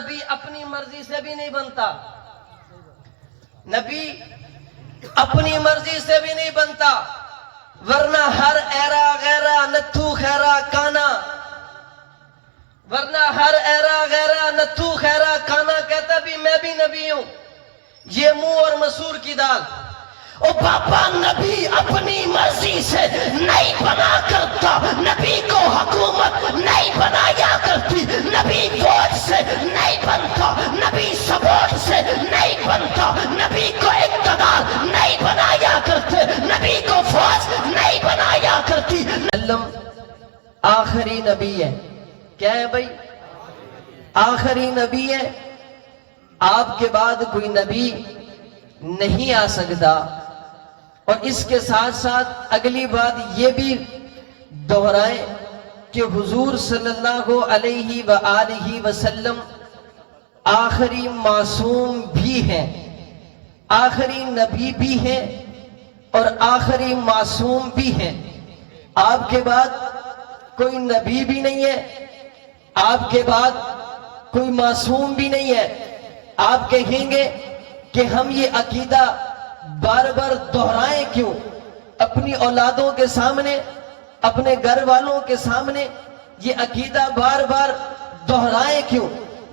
نبی اپنی مرضی سے بھی نہیں بنتا، نبی اپنی مرضی سے بھی نہیں بنتا، ورنہ ہر ایرا غیرہ نتھو خیرہ کانا، ورنہ ہر ایرا غیرہ نتھو خیرہ کانا کہتا بھی میں بھی نبی ہوں، یہ منہ اور مسور کی دال۔ او بابا نبی اپنی مرضی سے نہیں بنا کرتا، نبی کو حکومت نہیں بنایا کرتی، نبی فوج سے نہیں بنتا، نبی سپورٹ سے نہیں بنتا، نبی کو اقتدار نہیں بنایا کرتے، نبی کو فوج نہیں بنایا کرتی۔ آخری نبی ہے، کیا ہے بھائی؟ آخری نبی ہے، آپ کے بعد کوئی نبی نہیں آ سکتا۔ اور اس کے ساتھ ساتھ اگلی بات یہ بھی دہرائیں کہ حضور صلی اللہ علیہ وآلہ وسلم آخری معصوم بھی ہیں، آخری نبی بھی ہیں اور آخری معصوم بھی ہیں۔ آپ کے بعد کوئی نبی بھی نہیں ہے، آپ کے بعد کوئی معصوم بھی نہیں ہے۔ آپ کہیں گے کہ ہم یہ عقیدہ بار بار دہرائیں کیوں؟ اپنی اولادوں کے سامنے، اپنے گھر والوں کے سامنے یہ عقیدہ بار بار دہرائیں کیوں؟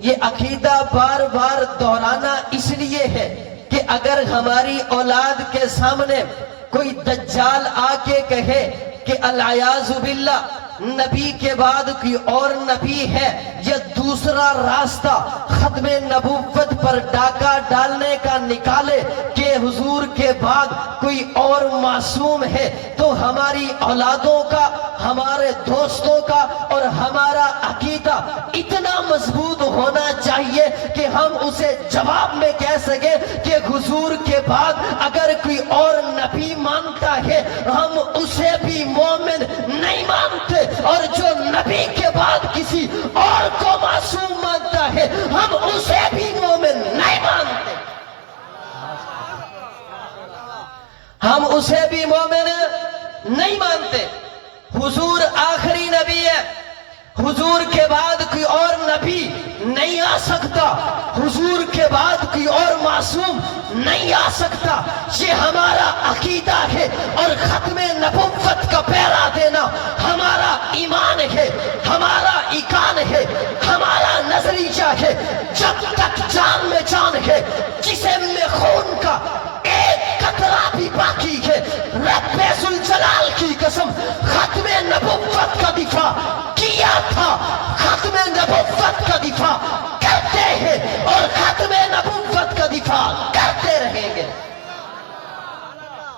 یہ عقیدہ بار بار دہرانا اس لیے ہے کہ اگر ہماری اولاد کے سامنے کوئی دجال آ کے کہے کہ العیاذ باللہ نبی کے بعد کوئی اور نبی ہے، یا دوسرا راستہ ختم نبوت پر ڈاکہ ڈالنے کا نکالے کہ حضور کے بعد کوئی اور معصوم ہے، تو ہماری اولادوں کا، ہمارے دوستوں کا اور ہمارا عقیدہ اتنا مضبوط ہونا چاہیے کہ ہم اسے جواب میں کہہ سکیں کہ حضور کے بعد اگر کوئی اور نبی مانتا ہے ہم اسے بھی مومن نہیں مانتے، اور جو نبی کے بعد کسی اور کو معصوم مانتا ہے ہم اسے بھی مومن نہیں مانتے، ہم اسے بھی مومن نہیں مانتے۔ حضور آخری نبی ہے، حضور کے بعد کوئی اور نبی نہیں آ سکتا، حضور کے بعد کوئی اور معصوم نہیں آ سکتا، یہ ہمارا عقیدہ ہے۔ اور ختم نبوت کا پہرا دینا ہمارا ایمان ہے، ہمارا ایقان ہے، ہمارا نظریہ ہے۔ جب تک جان میں جان ہے، جسم میں خون کا ایک قطرہ بھی باقی ہے، رب ذوالجلال کی قسم ختم نبوت کا دفاع کیا تھا، ختم نبوت کا دفاع کرتے ہیں اور ختم نبوت کا دفاع کرتے رہیں گے۔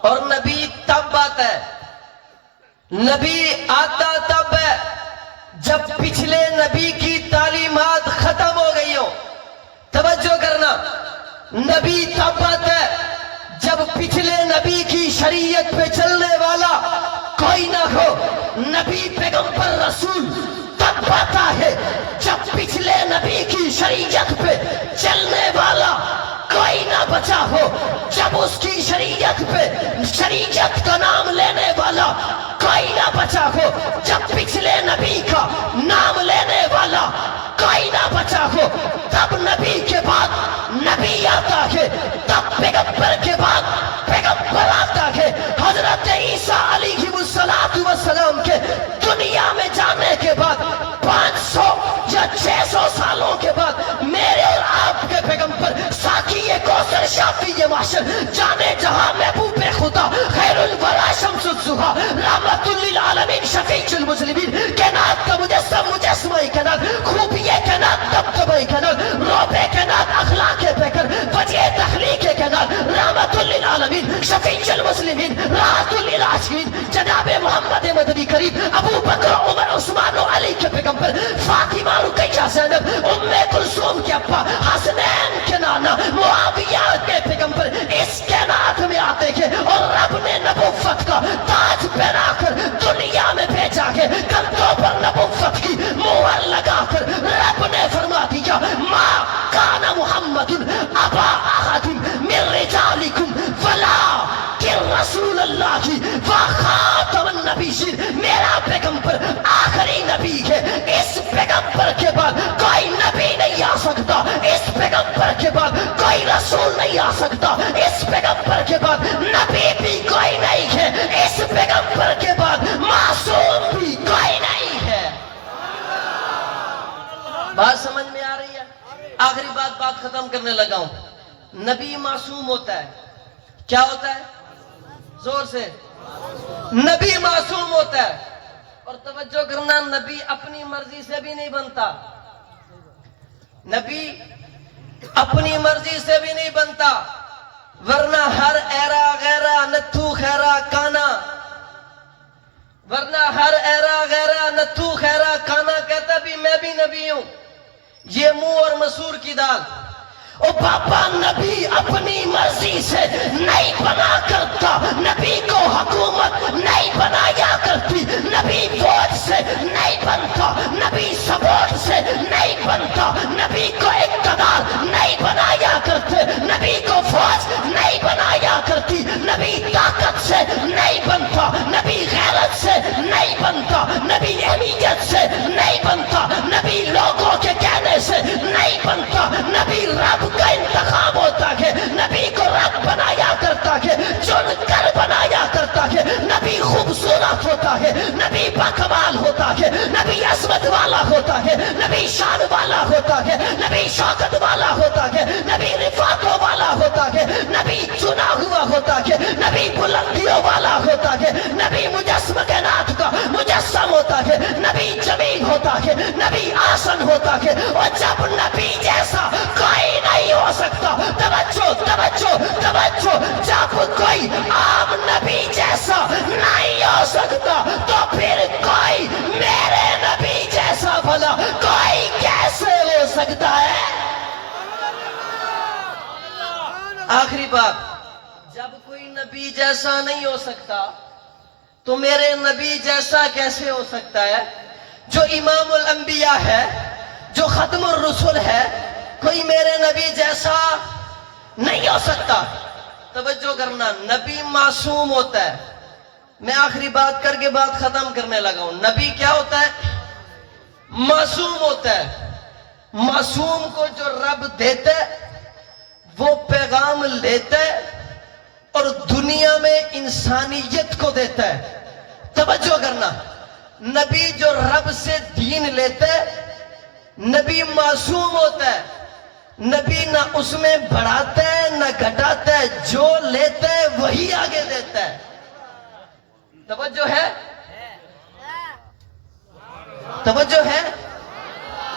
اور نبی تب آتا ہے، نبی آتا تب ہے جب پچھلے نبی کی تعلیمات ختم ہو گئی ہو۔ توجہ کرنا، نبی تب آتا ہے جب پچھلے نبی کی شریعت پہ چلنے والا کوئی نہ ہو۔ نبی پیغمبر رسول تب آتا ہے جب پچھلے نبی کی شریعت پہ چلنے والا کوئی نہ بچا ہو، جب اس کی شریعت پہ، شریعت کا نام لینے والا کوئی نہ بچا ہو، جب پچھلے نبی کا نام لینے والا کوئی نہ بچا ہو، تب نبی کے بعد نبی آتا ہے، تب پیغمبر کے بعد پیغمبر آتا ہے۔ حضرت عیسیٰ علیہ السلام کے دنیا میں جانے کے بعد 500 یا 600 سالوں کے بعد میرے اور آپ کے پیغمبر ساقی کوثر شافی معاشر جانے جہاں محبوب خدا خیر الورا شمس الضحیٰ رحمت للعالمین شفیع المذنبین کائنات کا مجسمہ کائنات، خوبی کائنات، دبدبہ کائنات، رعب کائنات، اخلاق پیکر، وجہ تخلیق کائنات، رحمت للعالمین شفیع المسلمین راحت للعاشقین جناب محمد مدنی کریم ابو بکر عمر عثمان و علی کے پیغمبر، فاطمہ رقیہ زینب ام کلثوم کے ابا، حسنین کے نانا، معاویہ کے پیغمبر اس کائنات میں آتے ہیں اور رب نے نبوت کا تاج پہنا کر دنیا میں بھیجا ہے۔ کندھوں پر نبوت کی مہر لگا کر رب نے فرما دیا ما کان محمد ابا احد من رجالکم ولکن رسول اللہ وخاتم النبیین، میرا پیغمبر آخری نبی ہے، اس پیغمبر کے بعد کوئی نبی نہیں آ سکتا۔ سکتا، اس پیغمبر کے بعد کوئی رسول نہیں آ سکتا، اس پیغمبر کے بعد نبی بھی کوئی نہیں ہے، اس پیغمبر کے بعد معصوم بھی کوئی نہیں ہے۔ بات سمجھ میں آ رہی ہے؟ آخری بات ختم کرنے لگا ہوں۔ نبی معصوم ہوتا ہے، کیا ہوتا ہے؟ زور سے، نبی معصوم ہوتا ہے۔ اور توجہ کرنا، نبی اپنی مرضی سے بھی نہیں بنتا، نبی اپنی مرضی سے بھی نہیں بنتا، ورنہ ہر ایرا غیرہ نتھو خیرہ کانا، ورنہ ہر ایرا غیرہ نتھو خیرہ کانا کہتا بھی میں بھی نبی ہوں، یہ منہ اور مسور کی دال۔ او بابا، نبی اپنی مرضی سے نہیں بنا کرتا، نبی کو حکومت نہیں بنایا کرتی، نبی فوج سے نہیں بنتا، نبی سپورٹ سے نہیں بنتا، نبی کو اقتدار نہیں بنایا کرتے، نبی کو فوج نہیں بنایا کرتی، نبی طاقت سے نہیں بنتا، نبی غیرت سے نہیں بنتا، نبی اہمیت سے نہیں بنتا، نبی لوگوں کے کہنے سے نہیں بنتا، نبی رب کا انتخاب ہوتا ہے، نبی کو رب بنایا کرتا ہے، چن کر بنایا کرتا ہے، نبی خوبصورت ہوتا ہے، نبی باکمال ہوتا ہے، نبی عظمت والا ہوتا ہے، نبی شان والا ہوتا ہے، نبی شوکت والا ہوتا ہے، نبی رفاقوں والا ہوتا ہے، نبی چنا ہوا ہوتا ہے، نبی بلندیوں والا ہوتا ہے، نبی مجسم کائنات کا مجسم ہوتا ہے، نبی جمیل ہوتا ہے، نبی آسن ہوتا ہے، اور جب نبی جیسا کوئی نہیں ہو سکتا، توجہ توجہ توجہ، جب کوئی عام نبی جیسا نہیں ہو سکتا تو پھر کوئی میرے نبی جیسا بھلا کوئی کیسے ہو سکتا ہے؟ آخری بات، جب کوئی نبی جیسا نہیں ہو سکتا تو میرے نبی جیسا کیسے ہو سکتا ہے؟ جو امام الانبیاء ہے، جو ختم الرسل ہے، کوئی میرے نبی جیسا نہیں ہو سکتا۔ توجہ کرنا، نبی معصوم ہوتا ہے۔ میں آخری بات کر کے بات ختم کرنے لگا ہوں۔ نبی کیا ہوتا ہے؟ معصوم ہوتا ہے۔ معصوم کو جو رب دیتا ہے وہ پیغام لیتا ہے اور دنیا میں انسانیت کو دیتا ہے۔ توجہ کرنا، نبی جو رب سے دین لیتا ہے، نبی معصوم ہوتا ہے، نبی نہ اس میں بڑھاتا ہے نہ گھٹاتا ہے، جو لیتا ہے وہی آگے دیتا ہے۔ توجہ ہے؟ توجہ ہے؟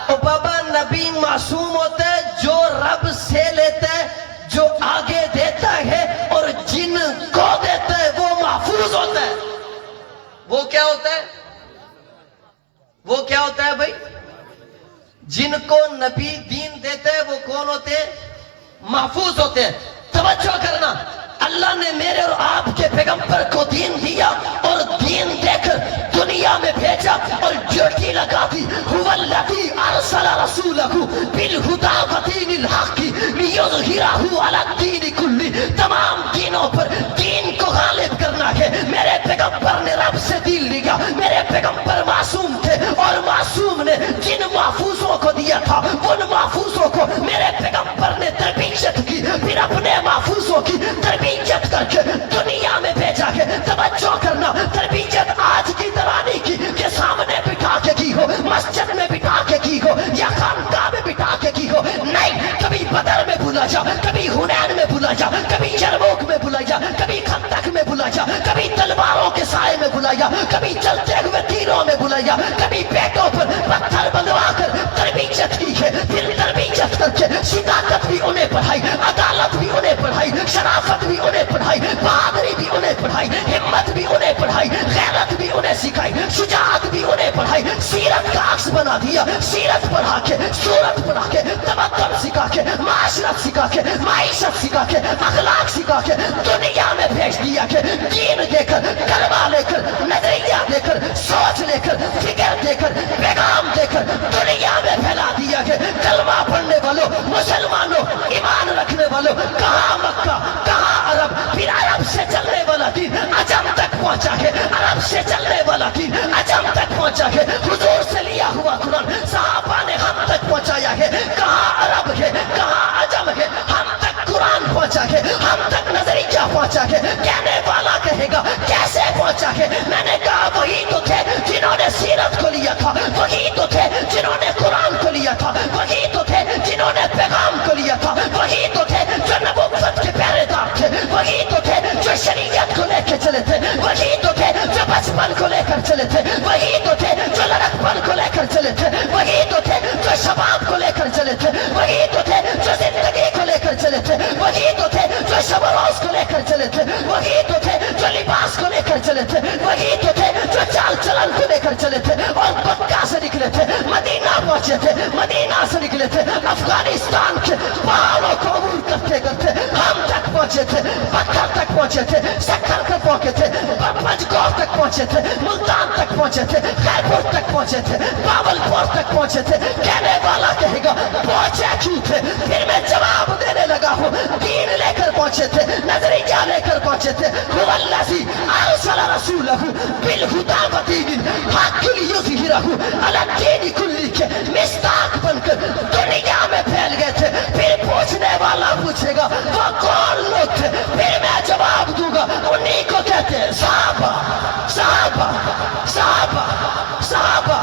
او بابا، نبی معصوم ہوتا ہے، جو رب سے لیتا ہے، جو آگے دیتا ہے، اور جن کو دیتا ہے وہ محفوظ ہوتا ہے۔ وہ کیا ہوتا ہے؟ وہ کیا ہوتا ہے بھائی؟ جن کو نبی دین دیتا ہے وہ کون ہوتے ہیں؟ محفوظ ہوتے ہیں۔ توجہ کرنا، اللہ نے میرے اور آپ کے پیغمبر کو دین دیا اور دین دے کر دنیا میں بھیجا اور ڈیوٹی لگا دی۔ هو الذی ارسل رسولہ بالہدی ودین الحق لیظہرہ علی الدین کلہ، تمام دینوں پر دین کو غالب کرنا ہے۔ میرے پیغمبر نے رب سے دین لیا، میرے پیغمبر معصوم تھے اور معصوم نے جن محفوظوں کو دیا تھا ان محفوظوں کو میرے پیغمبر نے تربیت کی، پھر اپنے محفوظوں کی تربیت کر کے دنیا میں بھیجا ہے۔ توجہ کرنا، تربیت آج کی طرح نہیں کی کہ سامنے بٹھا کے کی ہو، مسجد میں بٹھا کے کی ہو یا خانقاہ میں بٹھا کے کی ہو، نہیں، کبھی بدر میں بلا جا، کبھی حنین میں بلا جا، کبھی یرموک میں بلا جا، کبھی خندق میں بلا جا، کبھی تلواروں کے سائے میں بلایا، کبھی چلتے ہوئے تیروں میں بلایا، کبھی پیٹوں پر پتھر بندوا کر تربیت کی ہے، پھر تربیت کر کے صداقت بھی انہیں پڑھائی، عدالت بھی انہیں پڑھائی، شرافت بھی انہیں پڑھائی، بہادری بھی انہیں پڑھائی، ہمت بھی انہیں پڑھائی، غیرت بھی انہیں سکھائی، شجاعت بھی انہیں پڑھائی، سیرت کا عکس بنا دیا، سیرت پڑھا کے، صورت پڑھا کے، تمدن سکھا کے، معاشرت سکھا کے، معیشت سکھا کے، اخلاق سکھا کے دنیا میں بھیج دیا کہ دین دے کر، کلمہ لے کر، نظریہ دے کر، سوچ لے کر، فکر دے کر، پیغام دے کر دنیا میں پھیلا دیا کہ کلمہ پڑھنے والوں، مسلمانوں، ایمان رکھنے والوں، کہاں مکہ، کہاں عرب، پھر عرب سے چلنے والا دین عجم تک پہنچا ہے، عرب سے چلنے والا دین عجم تک پہنچا ہے، حضور سے لیا ہوا قرآن صحابہ نے ہم تک پہنچایا ہے، کہاں عرب پہنچا کے؟ کہنے والا کہے گا کیسے پہنچا کے؟ میں نے کہا وہی تو تھے جنہوں نے سیرت کو لیا تھا، وہی تو تھے جنہوں نے قرآن کو لیا تھا، وہی تو تھے جنہوں نے پیغام کو لیا تھا، وہی تو تھے جو نبوت کے پہرے دار تھے، وہی تو تھے جو شریعت کو لے کے چلے تھے، وہی تو تھے جو بچپن کو لے کر چلے تھے، وہی تو تھے جو لڑکپن کو لے کر چلے تھے، وہی تو تھے جو شباب کو لے کر چلے تھے، وہی تو تھے جو زندگی کو لے کر چلے تھے، وہی تو تھے جو شب و روز کو لے کر چلے تھے، وہی تو تھے جو لباس کو لے کر چلے تھے، وہی تو تھے جو چال چلن کو لے کر چلے تھے، اور مکہ سے نکلے تھے، مدینہ پہنچے تھے، مدینہ سے نکلے تھے، افغانستان کے پہاڑوں کو عبور کرتے کرتے ہم تک پہنچے تھے، پتھر تک پہنچے تھے، سکر تک پہنچے تھے، پنجگور تک پہنچے تھے، ملتان تک پہنچے تھے، خیبر تک پہنچے تھے، باولپور تک پہنچے تھے۔ کہنے والا کہے گا پہنچے کیوں تھے؟ پھر میں جواب دینے لگا ہوں، دین لے کر پہنچے تھے، نظریہ لے کر پہنچے تھے۔ هو الذی ارسل رسولہ بالہدی ودین الحق لیظہرہ علی الدین کلہ کے مصداق بن کر دنیا میں پھیل گئے تھے۔ پھر پوچھنے والا پوچھے گا وہ کون لوگ تھے؟ پھر میں جواب دوں گا انہی کو کہتے ہیں صحابہ، صحابہ، صحابہ، صحابہ،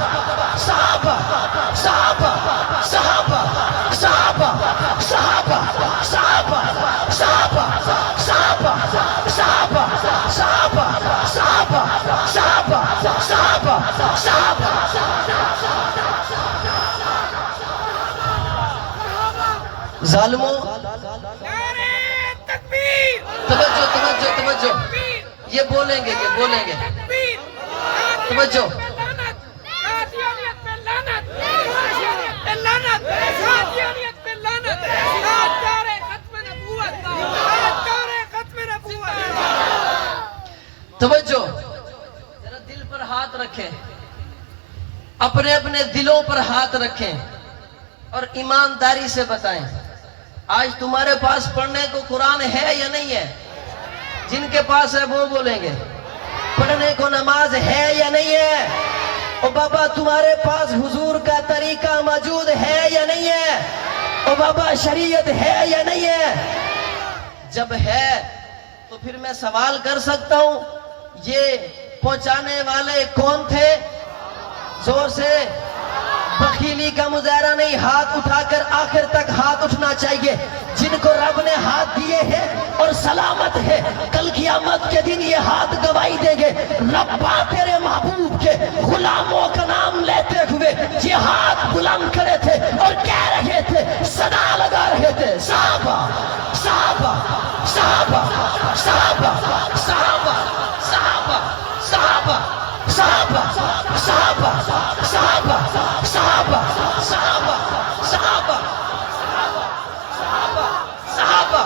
صحابہ، صحابہ، صحابہ، صحابہ، صحابہ، صحابہ، صحابہ، صحابہ، صحابہ، صحابہ، صحابہ، صحابہ، صحابہ، صحابہ۔ ظالموں، توجہ توجہ توجہ، یہ بولیں گے، یہ بولیں گے، توجہ۔ توجہ، ذرا دل پر ہاتھ رکھیں، اپنے اپنے دلوں پر ہاتھ رکھیں اور ایمانداری سے بتائیں آج تمہارے پاس پڑھنے کو قرآن ہے یا نہیں ہے؟ جن کے پاس ہے وہ بولیں گے۔ پڑھنے کو نماز ہے یا نہیں ہے؟ او بابا تمہارے پاس حضور کا طریقہ موجود ہے یا نہیں ہے؟ او بابا شریعت ہے یا نہیں ہے؟ جب ہے تو پھر میں سوال کر سکتا ہوں یہ پہنچانے والے کون تھے؟ زور سے، بخیلی کا مظاہرہ نہیں، ہاتھ اٹھا کر آخر تک ہاتھ اٹھنا چاہیے۔ جن کو رب نے ہاتھ دیے ہیں اور سلامت ہے، کل قیامت کے دن یہ ہاتھ گواہی دیں گے ربا تیرے محبوب کے غلاموں کا نام لیتے ہوئے یہ ہاتھ بلند کرے تھے اور کہہ رہے تھے، صدا لگا رہے تھے صحابہ، صحابہ، صحابہ، صحابہ، صحابہ، صحابہ، صحابہ، صحابہ، صحابہ، صحابہ، صحابہ، صحابہ، صحابہ، صحابہ،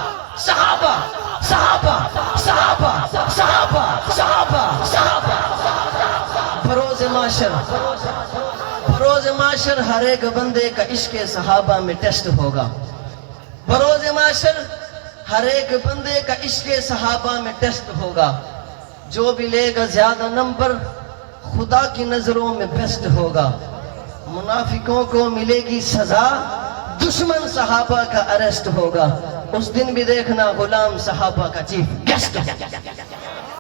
صحابہ، صحابہ، صحابہ، صحابہ، صحابہ، صحابہ۔ بروز معاشر، بروز معاشر ہر ایک بندے کا عشق صحابہ میں ٹیسٹ ہوگا۔ بروز معاشر ہر ایک بندے کا عشق صحابہ میں ٹیسٹ ہوگا۔ جو بھی لے گا زیادہ نمبر خدا کی نظروں میں بیسٹ ہوگا۔ منافقوں کو ملے گی سزا، دشمن صحابہ کا اریسٹ ہوگا۔ اس دن بھی دیکھنا غلام صحابہ کا چیف گیسٹ